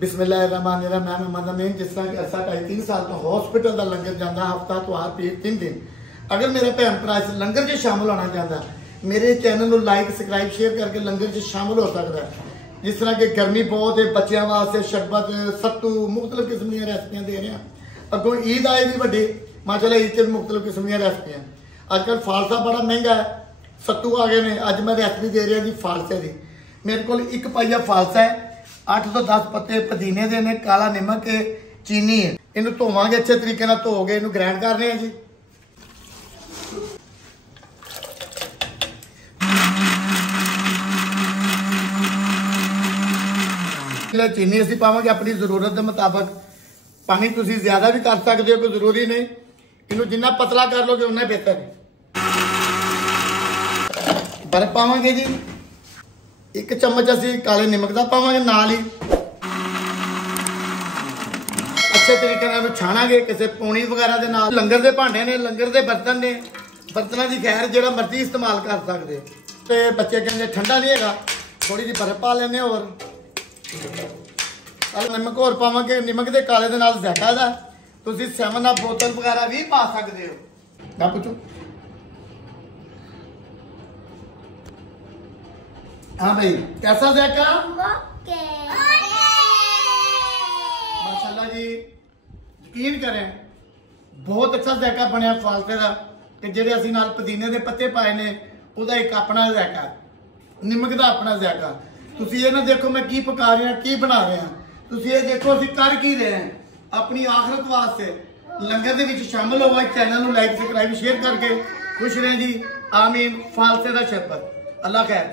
बिस्मिल्लाहिर्रहमानिर्रहीम। मैं मोहम्मद अमीन। जिस तरह कि अरसा 2.5-3 साल तो हॉस्पिटल का लंगर जाता हफ्ता तो हर 3 दिन। अगर मेरा भैन भरा इस लंगर च शामिल होना चाहता मेरे चैनल को लाइक सबसक्राइब शेयर करके लंगर च शामिल हो सकता है। जिस तरह की गर्मी बहुत है, बच्चों वास्ते शरबत सत्तू मुख्तलिफ किस्म दी रेसिपियां दे रहे हैं। अगों ईद आएगी वड्डी, माशाल्लाह ईद च मुख्तलिफ किस्म दी रेसिपियां। अजकल फालसा बड़ा महंगा है, सत्तू आ गए हैं। अज मैं रेसिपी दे रहा जी फालसे की। मेरे को 1 पाइया फालसा है, 8 तो 10 पत्ते पुदीने दे ने, काला नमक है, चीनी है। इन्हू धोवांगे अच्छे तरीके नाल, धो के इन्हू ग्राइंड कर रहे हैं जी। चीनी असीं पावांगे अपनी जरूरत के मुताबिक। पानी तुसीं ज्यादा भी कर सकते हो, कोई जरूरी नहीं। इन्हू जिन्ना पतला कर लोगे उन्ना बेहतर है। बर्फ पावांगे जी, 1 चम्मच असीं काले नमक का पावांगे, नाल ही अच्छे तरीके नाल छाणांगे किसी पूनी वगैरह के नाल। लंगर के भांडे ने, लंगर के बर्तन ने, बर्तनों की खैर जो मर्जी इस्तेमाल कर सकते हो। तो बच्चे कहते ठंडा नहीं है, थोड़ी जी बर्फ पा लेने। और नमक और पावांगे, नमक के काले दे नाल ज़ायका दा। तुसीं 7 अप बोतल वगैरह भी पा सकते हो। मैं पूछूं? हाँ भाई, कैसा ज़ायका? माशाल्लाह जी, यकीन करें बहुत अच्छा ज़ायका बनया फालसे का। कि जेडे असीं नाल पुदीने के पत्ते पाए ने, उहदा एक अपना ज़ायका, नमक का अपना ज़ायका। तुसीं ये ना देखो मैं की पका रहा की बना रहे हैं, तुसीं ये देखो असीं कर की रहे हैं अपनी आखिरत वास्ते। लंगर दे विच शामिल होवो, चैनल को लाइक सबसक्राइब शेयर करके खुश रहें जी। आमीन। फालसे का शरबत। अल्लाह खैर।